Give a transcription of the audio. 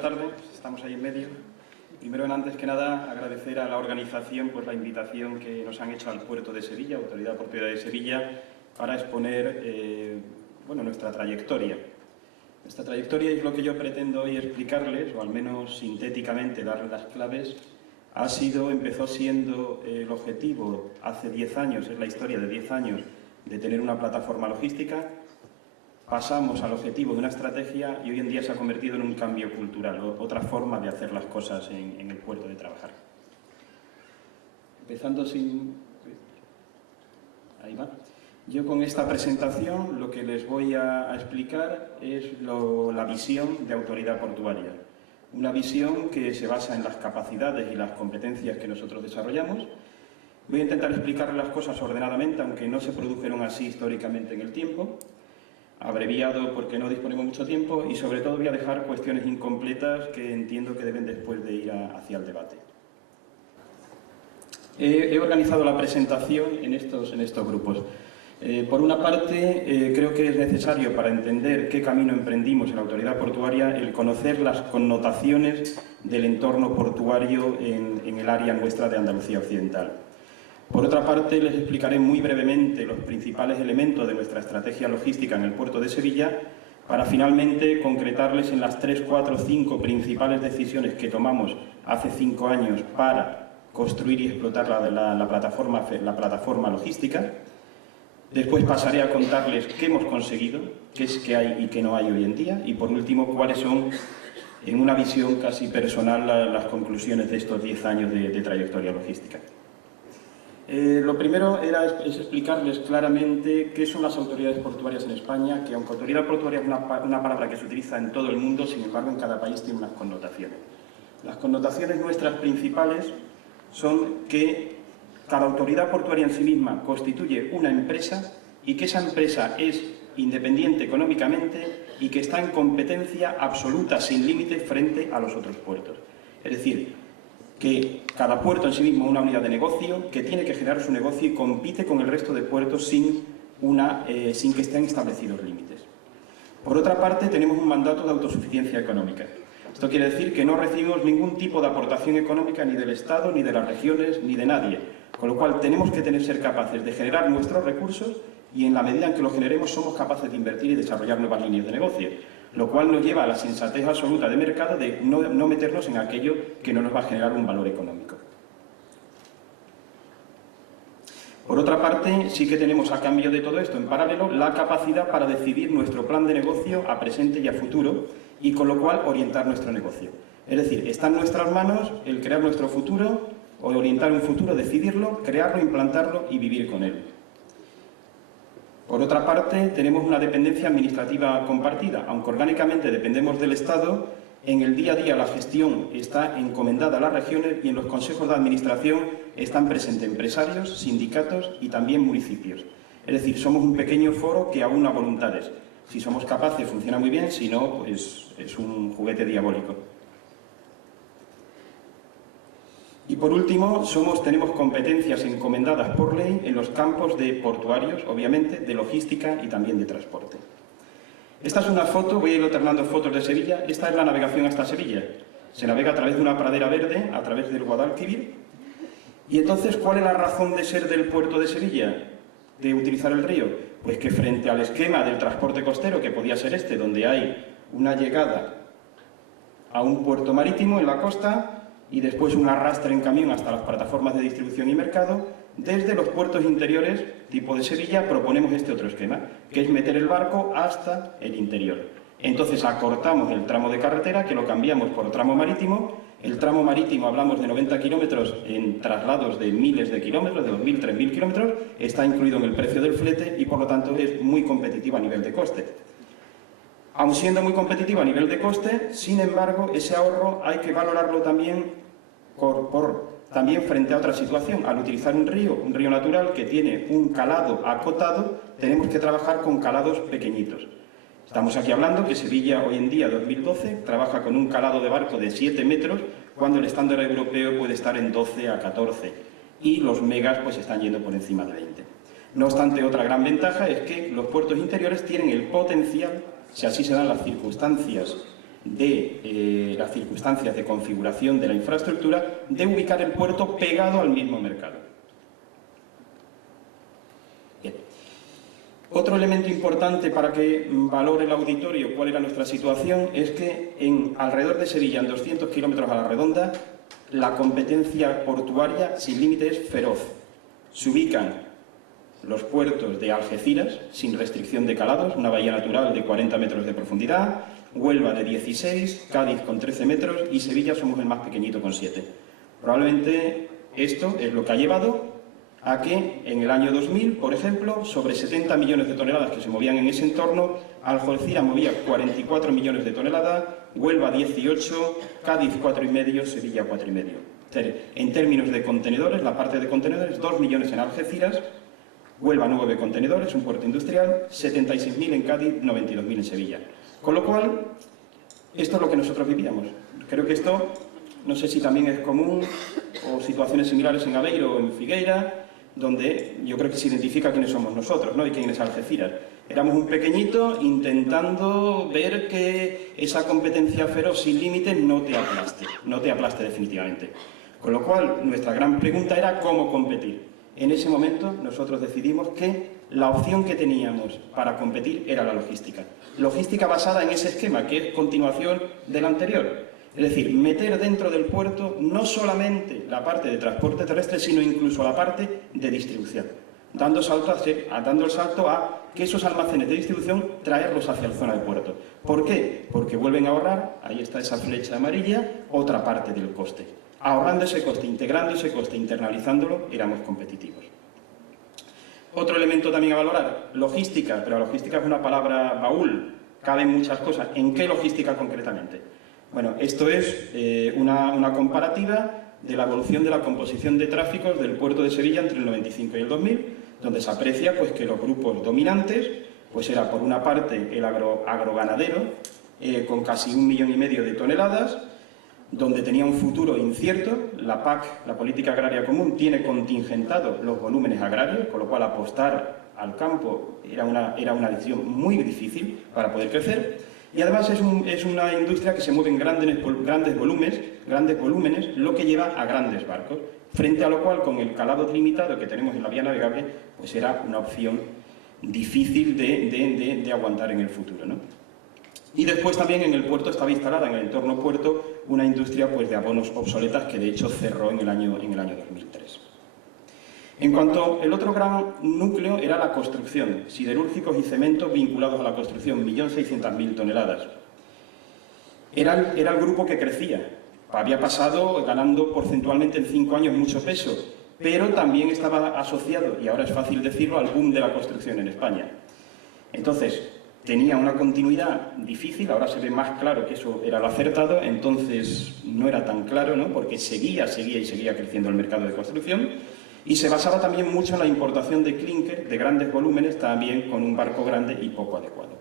Buenas tardes, estamos ahí en medio. Primero, antes que nada, agradecer a la organización la invitación que nos han hecho al Puerto de Sevilla, Autoridad Portuaria de Sevilla, para exponer nuestra trayectoria. Nuestra trayectoria es lo que yo pretendo hoy explicarles, o al menos sintéticamente darles las claves. Empezó siendo el objetivo hace 10 años, es la historia de 10 años, de tener una plataforma logística. Pasamos al objetivo de una estrategia y hoy en día se ha convertido en un cambio cultural, otra forma de hacer las cosas en el puerto de trabajar. Empezando sin... Ahí va. Yo con esta presentación lo que les voy a explicar es la visión de Autoridad Portuaria. Una visión que se basa en las capacidades y las competencias que nosotros desarrollamos. Voy a intentar explicar las cosas ordenadamente, aunque no se produjeron así históricamente en el tiempo. Abreviado porque no disponemos mucho tiempo y sobre todo voy a dejar cuestiones incompletas que entiendo que deben después de ir hacia el debate. He organizado la presentación en estos grupos. Por una parte, creo que es necesario para entender qué camino emprendimos en la Autoridad Portuaria el conocer las connotaciones del entorno portuario en el área nuestra de Andalucía Occidental. Por otra parte, les explicaré muy brevemente los principales elementos de nuestra estrategia logística en el puerto de Sevilla para finalmente concretarles en las 3, 4, 5 principales decisiones que tomamos hace 5 años para construir y explotar la plataforma logística. Después pasaré a contarles qué hemos conseguido, qué es que hay y qué no hay hoy en día y por último cuáles son, en una visión casi personal, las conclusiones de estos 10 años de trayectoria logística. Lo primero es explicarles claramente qué son las autoridades portuarias en España, que aunque autoridad portuaria es una palabra que se utiliza en todo el mundo, sin embargo en cada país tiene unas connotaciones. Las connotaciones nuestras principales son que cada autoridad portuaria en sí misma constituye una empresa y que esa empresa es independiente económicamente y que está en competencia absoluta, sin límite, frente a los otros puertos. Es decir, que cada puerto en sí mismo es una unidad de negocio que tiene que generar su negocio y compite con el resto de puertos sin que estén establecidos límites. Por otra parte, tenemos un mandato de autosuficiencia económica. Esto quiere decir que no recibimos ningún tipo de aportación económica ni del Estado, ni de las regiones, ni de nadie. Con lo cual, tenemos que ser capaces de generar nuestros recursos y en la medida en que los generemos somos capaces de invertir y desarrollar nuevas líneas de negocio. Lo cual nos lleva a la sensatez absoluta de mercado de no meternos en aquello que no nos va a generar un valor económico. Por otra parte, sí que tenemos a cambio de todo esto, en paralelo, la capacidad para decidir nuestro plan de negocio a presente y a futuro y con lo cual orientar nuestro negocio. Es decir, está en nuestras manos el crear nuestro futuro o orientar un futuro, decidirlo, crearlo, implantarlo y vivir con él. Por otra parte, tenemos una dependencia administrativa compartida. Aunque orgánicamente dependemos del Estado, en el día a día la gestión está encomendada a las regiones y en los consejos de administración están presentes empresarios, sindicatos y también municipios. Es decir, somos un pequeño foro que aúna voluntades. Si somos capaces, funciona muy bien, si no, pues es un juguete diabólico. Y por último, tenemos competencias encomendadas por ley en los campos de portuarios, obviamente, de logística y también de transporte. Esta es una foto, voy a ir alternando fotos de Sevilla. Esta es la navegación hasta Sevilla. Se navega a través de una pradera verde, a través del Guadalquivir. Y entonces, ¿cuál es la razón de ser del puerto de Sevilla? De utilizar el río. Pues que frente al esquema del transporte costero, que podía ser donde hay una llegada a un puerto marítimo en la costa, y después un arrastre en camión hasta las plataformas de distribución y mercado, desde los puertos interiores, tipo de Sevilla, proponemos este otro esquema, que es meter el barco hasta el interior. Entonces acortamos el tramo de carretera, que lo cambiamos por tramo marítimo. El tramo marítimo, hablamos de 90 kilómetros en traslados de miles de kilómetros, de 2.000, 3.000 kilómetros, está incluido en el precio del flete y por lo tanto es muy competitivo a nivel de coste. Aun siendo muy competitivo a nivel de coste, sin embargo, ese ahorro hay que valorarlo también también frente a otra situación. Al utilizar un río natural que tiene un calado acotado, tenemos que trabajar con calados pequeñitos. Estamos aquí hablando que Sevilla hoy en día, 2012, trabaja con un calado de barco de 7 metros, cuando el estándar europeo puede estar en 12 a 14 y los megas pues están yendo por encima de 20. No obstante, otra gran ventaja es que los puertos interiores tienen el potencial, si así se dan las circunstancias de las circunstancias de configuración de la infraestructura, de ubicar el puerto pegado al mismo mercado. Bien. Otro elemento importante para que valore el auditorio cuál era nuestra situación es que alrededor de Sevilla, en 200 kilómetros a la redonda, la competencia portuaria sin límite es feroz. Se ubican los puertos de Algeciras, sin restricción de calados, una bahía natural de 40 metros de profundidad, Huelva de 16, Cádiz con 13 metros y Sevilla somos el más pequeñito con 7. Probablemente esto es lo que ha llevado a que en el año 2000, por ejemplo, sobre 70 millones de toneladas que se movían en ese entorno, Algeciras movía 44 millones de toneladas, Huelva 18, Cádiz 4,5, Sevilla 4,5. En términos de contenedores, la parte de contenedores, 2 millones en Algeciras, Huelva 9 contenedores, un puerto industrial, 76.000 en Cádiz, 92.000 en Sevilla. Con lo cual, esto es lo que nosotros vivíamos. Creo que esto, no sé si también es común, o situaciones similares en Aveiro o en Figueira, donde yo creo que se identifica quiénes somos nosotros, ¿no? Y quién es Algeciras. Éramos un pequeñito intentando ver que esa competencia feroz sin límites no te aplaste definitivamente. Con lo cual, nuestra gran pregunta era cómo competir. En ese momento nosotros decidimos que la opción que teníamos para competir era la logística. Logística basada en ese esquema, que es continuación del anterior. Es decir, meter dentro del puerto no solamente la parte de transporte terrestre, sino incluso la parte de distribución. Dando el salto a que esos almacenes de distribución traerlos hacia la zona del puerto. ¿Por qué? Porque vuelven a ahorrar, ahí está esa flecha amarilla, otra parte del coste. Ahorrando ese coste, integrando ese coste, internalizándolo, éramos competitivos. Otro elemento también a valorar, logística, pero la logística es una palabra baúl, caben muchas cosas. ¿En qué logística concretamente? Bueno, esto es una comparativa de la evolución de la composición de tráficos del puerto de Sevilla entre el 95 y el 2000, donde se aprecia pues, que los grupos dominantes pues era por una parte el agroganadero, con casi 1,5 millones de toneladas, donde tenía un futuro incierto. La PAC, la Política Agraria Común, tiene contingentado los volúmenes agrarios, con lo cual apostar al campo era una decisión muy difícil para poder crecer. Y además es una industria que se mueve en grandes volúmenes, lo que lleva a grandes barcos, frente a lo cual, con el calado limitado que tenemos en la vía navegable, pues era una opción difícil de aguantar en el futuro, ¿no? Y después también en el puerto estaba instalada, en el entorno puerto, una industria pues, de abonos obsoletas que de hecho cerró en el año 2003. En cuanto al otro gran núcleo era la construcción, siderúrgicos y cemento vinculados a la construcción, 1.600.000 toneladas. Era el grupo que crecía, había pasado ganando porcentualmente en 5 años mucho peso, pero también estaba asociado, y ahora es fácil decirlo, al boom de la construcción en España. Entonces, tenía una continuidad difícil, ahora se ve más claro que eso era lo acertado, entonces no era tan claro, ¿no? Porque seguía creciendo el mercado de construcción y se basaba también mucho en la importación de clínker de grandes volúmenes, también con un barco grande y poco adecuado.